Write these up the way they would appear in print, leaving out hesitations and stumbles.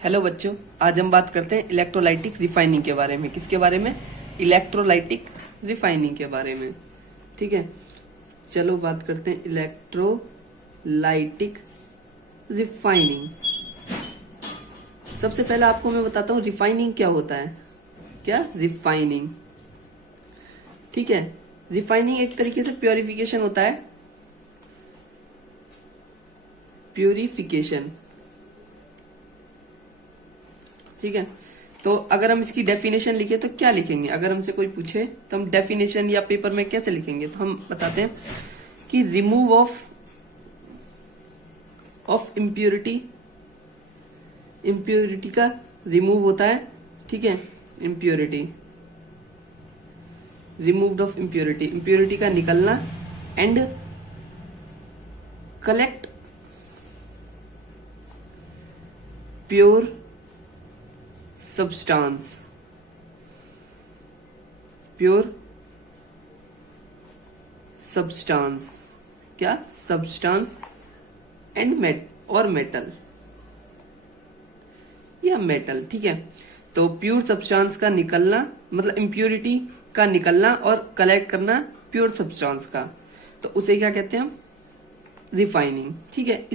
Hello बच्चों, आज हम बात करते हैं इलेक्ट्रोलाइटिक रिफाइनिंग के बारे में। किसके बारे में? इलेक्ट्रोलाइटिक रिफाइनिंग के बारे में। ठीक है, चलो बात करते हैं इलेक्ट्रोलाइटिक रिफाइनिंग। सबसे पहले आपको मैं बताता हूँ रिफाइनिंग क्या होता है। क्या रिफाइनिंग? ठीक है, रिफाइनिंग एक तरीके से प्योरिफिकेशन होता है। प्योरिफिकेशन, ठीक है। तो अगर हम इसकी डेफिनेशन लिखे तो क्या लिखेंगे? अगर हमसे कोई पूछे तो हम डेफिनेशन या पेपर में कैसे लिखेंगे? तो हम बताते हैं कि रिमूव ऑफ इम्प्योरिटी। इम्प्योरिटी का रिमूव होता है, ठीक है। Impurity, removed of impurity, impurity का निकलना। And collect pure substance, pure substance. क्या? सब्सटेंस एंड मेटल या मेटल, ठीक है। तो प्योर सब्सटेंस का निकलना मतलब इम्प्योरिटी का निकलना और कलेक्ट करना प्योर सब्सटेंस का, तो उसे क्या कहते हैं हम? रिफाइनिंग, ठीक है।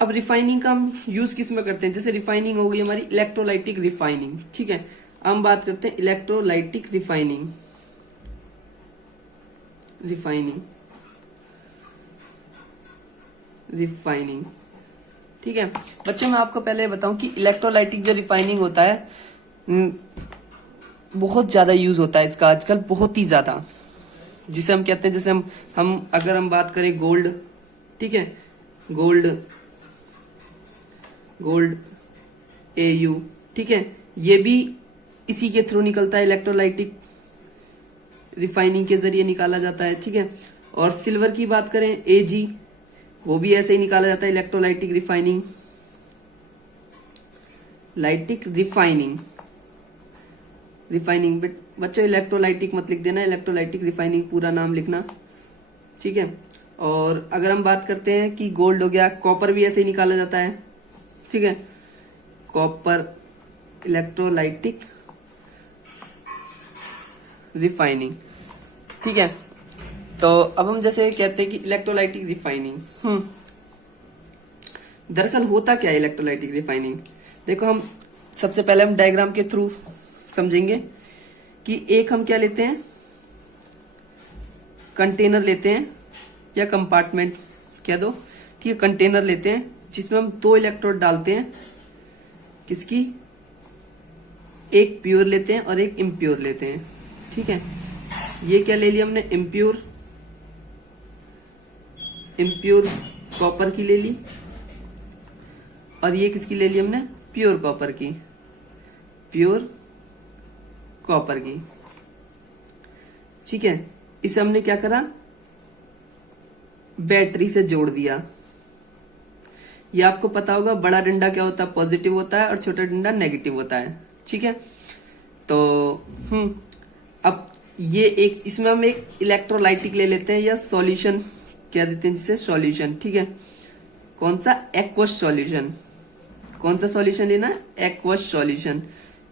अब रिफाइनिंग का हम यूज किस में करते हैं? जैसे रिफाइनिंग हो गई हमारी इलेक्ट्रोलाइटिक रिफाइनिंग, ठीक है। हम बात करते हैं इलेक्ट्रोलाइटिक रिफाइनिंग। रिफाइनिंग, ठीक है। बच्चों, मैं आपको पहले बताऊं कि इलेक्ट्रोलाइटिक जो रिफाइनिंग होता है बहुत ज्यादा यूज होता है इसका आजकल, बहुत ही ज्यादा। जिसे हम कहते हैं, जैसे हम अगर हम बात करें गोल्ड, ठीक है, गोल्ड AU, ठीक है, ये भी इसी के थ्रू निकलता है, इलेक्ट्रोलाइटिक रिफाइनिंग के जरिए निकाला जाता है, ठीक है। और सिल्वर की बात करें AG, वो भी ऐसे ही निकाला जाता है, इलेक्ट्रोलाइटिक रिफाइनिंग। रिफाइनिंग बच्चों इलेक्ट्रोलाइटिक मत लिख देना, इलेक्ट्रोलाइटिक रिफाइनिंग पूरा नाम लिखना, ठीक है। और अगर हम बात करते हैं कि गोल्ड हो गया, कॉपर भी ऐसे ही निकाला जाता है, ठीक है। कॉपर इलेक्ट्रोलाइटिक रिफाइनिंग, ठीक है। तो अब हम जैसे कहते हैं कि इलेक्ट्रोलाइटिक रिफाइनिंग, दरअसल होता क्या है इलेक्ट्रोलाइटिक रिफाइनिंग? देखो, हम सबसे पहले हम डायग्राम के थ्रू समझेंगे कि एक हम क्या लेते हैं, कंटेनर लेते हैं या कंपार्टमेंट कह दो, ठीक है। कंटेनर लेते हैं जिसमें हम 2 इलेक्ट्रोड डालते हैं। किसकी? एक प्योर लेते हैं और एक इम्प्योर लेते हैं, ठीक है। ये क्या ले लिया हमने? इम्प्योर कॉपर की ले ली, और ये किसकी ले ली हमने? प्योर कॉपर की, ठीक है। इसे हमने क्या करा? बैटरी से जोड़ दिया। ये आपको पता होगा, बड़ा डंडा क्या होता है? पॉजिटिव होता है, और छोटा डंडा नेगेटिव होता है, ठीक है। तो अब ये एक, इसमें हम एक इलेक्ट्रोलाइटिक ले लेते हैं या सॉल्यूशन क्या देते हैं जिसे? सॉल्यूशन, ठीक है। कौन सा? Aqueous solution. कौन सा सॉल्यूशन लेना है? Aqueous solution.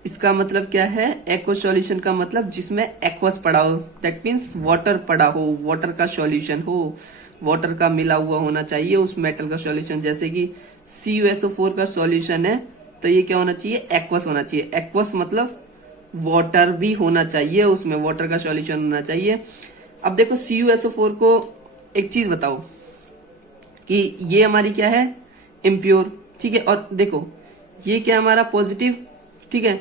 इसका मतलब क्या है? एक्वस सॉल्यूशन का मतलब जिसमें एक्वस पड़ा हो, दैट मीन्स वाटर पड़ा हो, वाटर का सॉल्यूशन हो, वाटर का मिला हुआ होना चाहिए उस मेटल का सॉल्यूशन। जैसे कि CuSO4 का सॉल्यूशन है, तो ये क्या होना चाहिए? एक्वस होना चाहिए। एक्वस मतलब वाटर भी होना चाहिए उसमें, वाटर का सॉल्यूशन होना चाहिए। अब देखो, CuSO4 को एक चीज बताओ कि ये हमारी क्या है? इम्प्योर, ठीक है। और देखो, ये क्या हमारा? पॉजिटिव, ठीक है।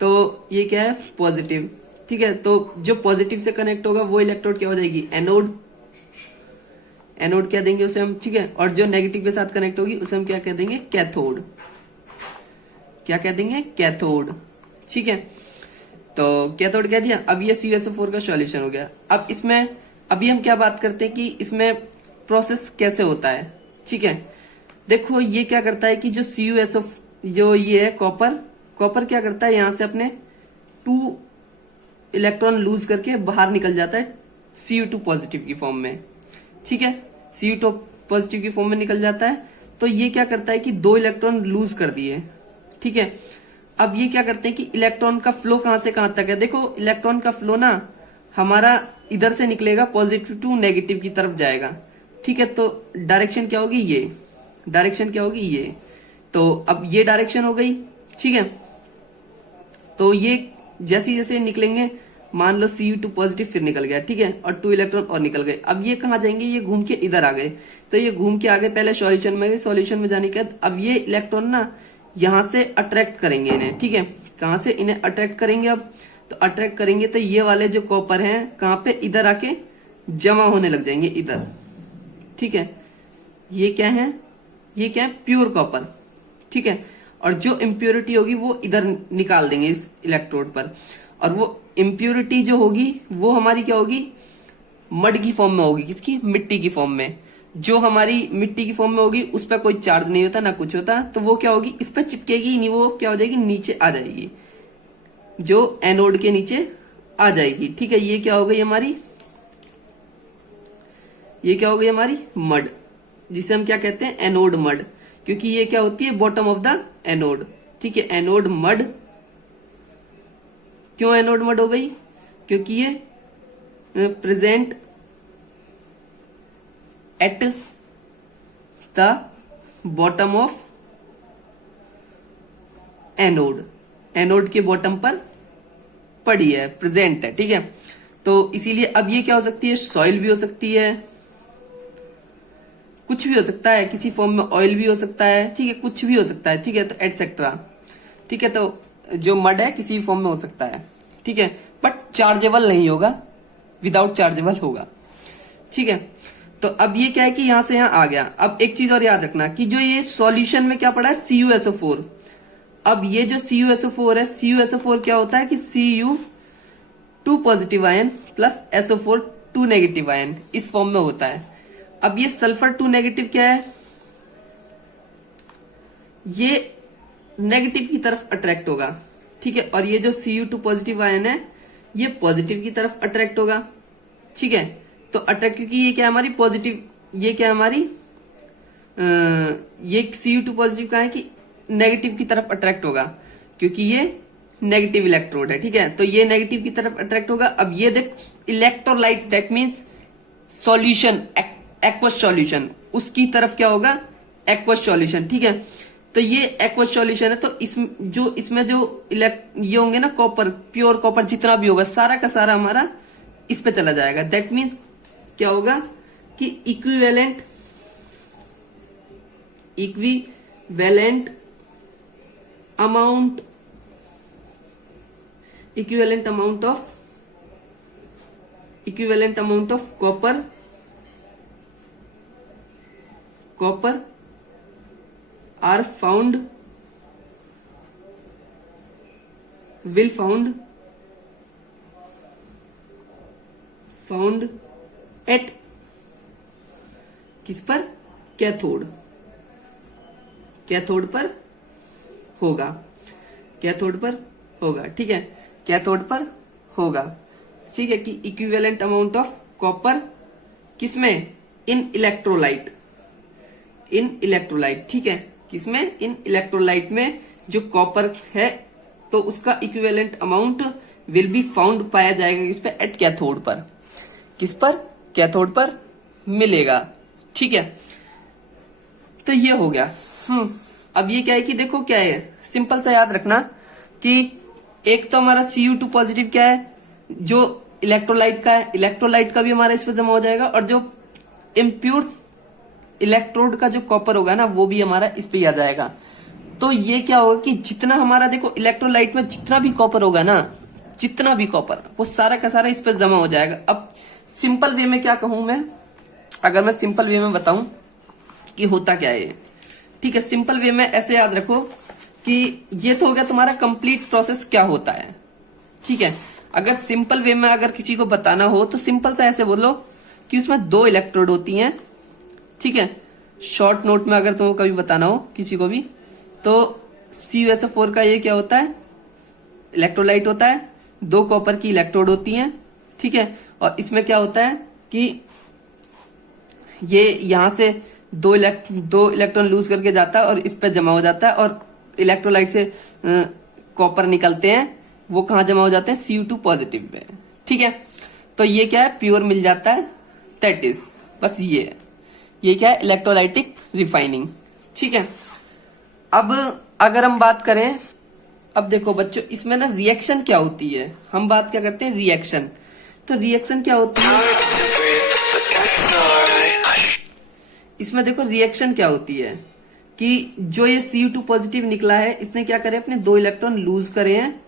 तो ये क्या है? पॉजिटिव, ठीक है। तो जो पॉजिटिव से कनेक्ट होगा वो इलेक्ट्रोड क्या हो जाएगी? एनोड क्या देंगे उसे हम, ठीक है। और जो नेगेटिव के साथ कनेक्ट होगी उसे हम क्या कह देंगे? कैथोड। क्या कह देंगे? कैथोड, ठीक है। तो कैथोड कह दिया। अब ये CuSO4 का सॉल्यूशन हो गया। अब इसमें अभी हम क्या बात करते हैं कि इसमें प्रोसेस कैसे होता है, ठीक है। देखो, ये क्या करता है कि जो CuSO, जो ये है कॉपर क्या करता है? यहां से अपने 2 इलेक्ट्रॉन लूज करके बाहर निकल जाता है Cu2 पॉजिटिव की फॉर्म में, ठीक है। Cu2 पॉजिटिव की फॉर्म में निकल जाता है। तो ये क्या करता है कि 2 इलेक्ट्रॉन लूज कर दिए, ठीक है। अब ये क्या करते हैं कि इलेक्ट्रॉन का फ्लो कहां से कहां तक है। देखो इलेक्ट्रॉन का फ्लो ना हमारा इधर से निकलेगा, पॉजिटिव टू नेगेटिव की तरफ जाएगा, ठीक है। तो डायरेक्शन क्या होगी, ये डायरेक्शन क्या होगी, ये। तो अब ये डायरेक्शन हो गई, ठीक है। तो ये जैसे जैसे निकलेंगे, मान लो Cu2 पॉजिटिव फिर निकल गया, ठीक है, और 2 इलेक्ट्रॉन और निकल गए। अब ये कहां जाएंगे, ये घूम के इधर आ गए। तो ये घूम के आ गए, पहले सॉल्यूशन में गए, सॉल्यूशन में जाने के बाद अब ये इलेक्ट्रॉन ना यहां से अट्रैक्ट करेंगे इन्हें, ठीक है। कहां से इन्हें अट्रैक्ट करेंगे, अब तो अट्रैक्ट करेंगे तो ये वाले जो कॉपर हैं कहां पे, इधर आके जमा होने लग जाएंगे इधर, ठीक है। ये क्या है, ये क्या है, प्योर कॉपर, ठीक है। और जो इम्प्योरिटी होगी वो इधर निकाल देंगे इस इलेक्ट्रोड पर, और वो इम्प्योरिटी जो होगी वो हमारी क्या होगी, मड की फॉर्म में होगी, किसकी, मिट्टी की फॉर्म में। जो हमारी मिट्टी की फॉर्म में होगी उस पर कोई चार्ज नहीं होता ना कुछ होता, तो वो क्या होगी, इस पर चिपकेगी नहीं, वो क्या हो जाएगी, नीचे आ जाएगी, जो एनोड के नीचे आ जाएगी, ठीक है। ये क्या हो गई हमारी, ये क्या हो गई हमारी मड, जिसे हम क्या कहते हैं, एनोड मड, क्योंकि ये क्या होती है, बॉटम ऑफ द एनोड, ठीक है। एनोड मड, क्यों एनोड मड हो गई, क्योंकि ये present at the bottom of anode, anode के बॉटम पर पड़ी है, प्रेजेंट है, ठीक है। तो इसीलिए अब ये क्या हो सकती है, सॉइल भी हो सकती है, कुछ भी हो सकता है, किसी फॉर्म में ऑयल भी हो सकता है, ठीक है, कुछ भी हो सकता है, ठीक है, तो एटसेट्रा, ठीक है। तो जो मड है किसी भी फॉर्म में हो सकता है, ठीक है, बट चार्जेबल नहीं होगा, विदाउट चार्जेबल होगा, ठीक है। तो अब ये क्या है कि यहां से यहां आ गया। अब एक चीज और याद रखना कि जो ये सॉल्यूशन में क्या पड़ा है, CuSO4। अब ये जो CuSO4 है, CuSO4 क्या होता है कि Cu2 positive ion plus SO4 2 negative ion, इस फॉर्म में होता है। अब ये सल्फर 2 नेगेटिव क्या है, ये नेगेटिव की तरफ अट्रैक्ट होगा, ठीक है। और ये जो Cu2 पॉजिटिव आयन है ये पॉजिटिव की तरफ अट्रैक्ट होगा, ठीक है। तो अट्रैक्ट, क्योंकि ये क्या है हमारी पॉजिटिव, ये क्या है हमारी ये Cu2 पॉजिटिव का है कि नेगेटिव की तरफ अट्रैक्ट होगा, क्योंकि ये नेगेटिव इलेक्ट्रोड है, ठीक है। तो ये नेगेटिव की तरफ अट्रैक्ट होगा। अब ये देख electrolyte, that means solution, aqueous solution, उसकी तरफ क्या होगा, एक्वस सॉल्यूशन, ठीक है। तो ये एक्वस सॉल्यूशन है, तो इसमें जो ये होंगे ना कॉपर, प्योर कॉपर जितना भी होगा सारा का सारा हमारा इस पे चला जाएगा। दैट मीन्स क्या होगा कि equivalent amount of copper are will found at किस पर, कैथोड पर होगा, ठीक है, कैथोड पर होगा, ठीक है। कि इक्विवेलेंट अमाउंट ऑफ कॉपर किसमें, इन इलेक्ट्रोलाइट, ठीक है, किसमें, इन इलेक्ट्रोलाइट में जो कॉपर है, तो उसका equivalent amount will be found, पाया जाएगा किस पे, एट कैथोड पर, किस पर, कैथोड पर मिलेगा, ठीक है। तो ये हो गया। अब ये क्या है कि देखो क्या है, सिंपल सा याद रखना कि एक तो हमारा Cu2 पॉजिटिव क्या है, जो इलेक्ट्रोलाइट का है, इलेक्ट्रोलाइट का भी हमारा इस पर जमा हो जाएगा, और जो इम्प्योर इलेक्ट्रोड का जो कॉपर होगा ना वो भी हमारा इस पे आ जाएगा। तो ये क्या होगा कि जितना हमारा देखो इलेक्ट्रोलाइट में जितना भी कॉपर होगा ना, जितना भी कॉपर, वो सारा का सारा इस पे जमा हो जाएगा। अब सिंपल वे में क्या कहूं मैं, अगर मैं सिंपल वे में बताऊं कि होता क्या है, ठीक है, सिंपल वे में ऐसे याद रखो कि ये तो हो गया तुम्हारा कंप्लीट प्रोसेस क्या होता है, ठीक है। अगर सिंपल वे में अगर किसी को बताना हो तो सिंपल सा ऐसे बोलो कि उसमें 2 इलेक्ट्रोड होती हैं, ठीक है। शॉर्ट नोट में अगर तुमको कभी बताना हो किसी को भी, तो CuSO4 का ये क्या होता है, इलेक्ट्रोलाइट होता है, 2 कॉपर की इलेक्ट्रोड होती हैं, ठीक है। और इसमें क्या होता है कि ये यहां से 2 इलेक्ट्रॉन लूज करके जाता है और इस पे जमा हो जाता है, और इलेक्ट्रोलाइट से कॉपर निकलते हैं वो कहाँ जमा हो जाते हैं, Cu2 पॉजिटिव में। ठीक है, तो ये क्या है, प्योर मिल जाता है, दैट इज बस ये क्या है, इलेक्ट्रोलाइटिक रिफाइनिंग। ठीक है, अब अगर हम बात करें, अब देखो बच्चों इसमें ना रिएक्शन क्या होती है, हम बात क्या करते हैं रिएक्शन, तो रिएक्शन क्या होती है इसमें, देखो रिएक्शन क्या होती है कि जो ये Cu2 पॉजिटिव निकला है इसने क्या करे, अपने 2 इलेक्ट्रॉन लूज करे हैं।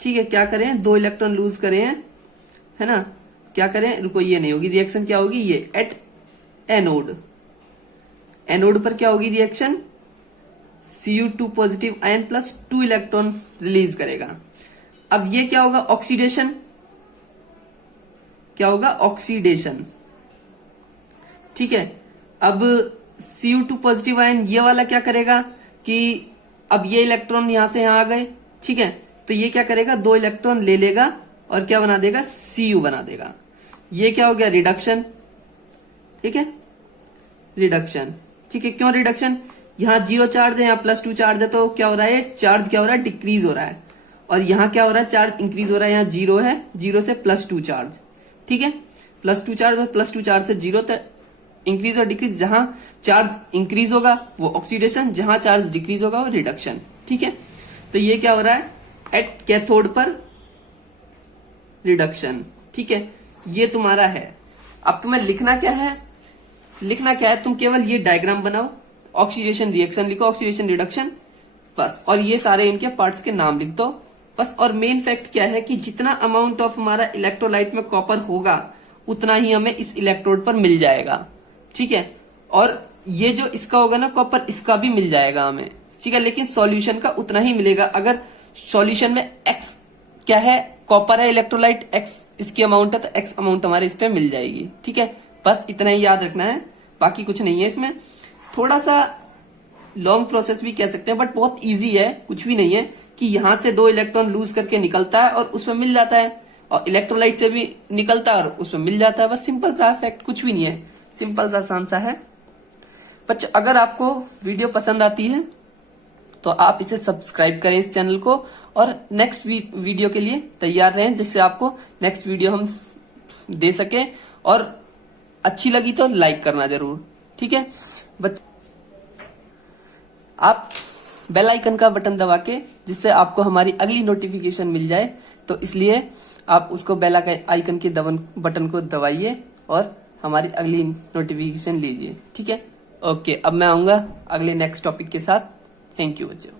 ठीक है, क्या करें, 2 इलेक्ट्रॉन लूज करे हैं, है ना, क्या करें, रुको ये नहीं होगी रिएक्शन, क्या होगी ये एट एनोड, एनोड पर क्या होगी reaction, Cu2 positive ion plus 2 electron release करेगा। अब ये क्या होगा, ऑक्सीडेशन, क्या होगा, ऑक्सीडेशन। ठीक है, अब Cu2 पॉजिटिव आयन ये वाला क्या करेगा कि अब ये इलेक्ट्रॉन यहां से यहां आ गए। ठीक है, तो ये क्या करेगा, 2 इलेक्ट्रॉन ले लेगा और क्या बना देगा, Cu बना देगा। ये क्या हो गया, रिडक्शन। ठीक है, रिडक्शन। ठीक है, क्यों रिडक्शन, यहां 0 चार्ज है, यहां +2 चार्ज है, तो क्या हो रहा है, चार्ज क्या हो रहा है, डिक्रीज हो रहा है, और यहां क्या हो रहा है, चार्ज इंक्रीज हो रहा है, यहां 0 है, 0 से +2 चार्ज। ठीक है, +2 चार्ज और +2 चार्ज से 0 तक इंक्रीज और डिक्रीज, जहां चार्ज इंक्रीज होगा वो ऑक्सीडेशन, जहां चार्ज डिक्रीज होगा वो रिडक्शन। ठीक है, तो ये क्या हो रहा है, एट कैथोड पर रिडक्शन। ठीक है, ये तुम्हारा है। अब तुम्हें लिखना क्या है, लिखना क्या है, तुम केवल ये डायग्राम बनाओ, ऑक्सीडेशन रिएक्शन लिखो, ऑक्सीडेशन रिडक्शन बस, और ये सारे इनके पार्ट्स के नाम लिख दो बस। और मेन फैक्ट क्या है कि जितना अमाउंट ऑफ हमारा इलेक्ट्रोलाइट में कॉपर होगा उतना ही हमें इस इलेक्ट्रोड पर मिल जाएगा। ठीक है, और ये जो इसका होगा ना कॉपर, इसका भी मिल जाएगा हमें। ठीक है, लेकिन सॉल्यूशन का उतना ही मिलेगा। अगर सॉल्यूशन में एक्स क्या है, कॉपर है, इलेक्ट्रोलाइट एक्स इसकी अमाउंट है, तो एक्स अमाउंट हमारे इस पे मिल जाएगी। ठीक है, बस इतना ही याद रखना है, बाकी कुछ नहीं है इसमें। थोड़ा सा लॉन्ग प्रोसेस भी कह सकते हैं बट बहुत इजी है, कुछ भी नहीं है कि यहां से 2 इलेक्ट्रॉन लूज करके निकलता है और उसमें मिल जाता है, और इलेक्ट्रोलाइट से भी निकलता है और उसमें मिल जाता है। बस सिंपल सा फैक्ट, कुछ भी नहीं है, सिंपल सा आसान सा है। बच्चों अगर आपको वीडियो पसंद आती है तो आप इसे सब्सक्राइब करें इस चैनल को, और नेक्स्ट वीडियो के लिए तैयार रहें, जिससे आपको नेक्स्ट वीडियो हम दे सके। और अच्छी लगी तो लाइक करना जरूर। ठीक है, आप बेल आइकन का बटन दबा के, जिससे आपको हमारी अगली नोटिफिकेशन मिल जाए, तो इसलिए आप उसको बेल आइकन के बटन को दबाइए और हमारी अगली नोटिफिकेशन लीजिए। ठीक है, ओके, अब मैं आऊंगा अगले नेक्स्ट टॉपिक के साथ। थैंक यू बच्चों।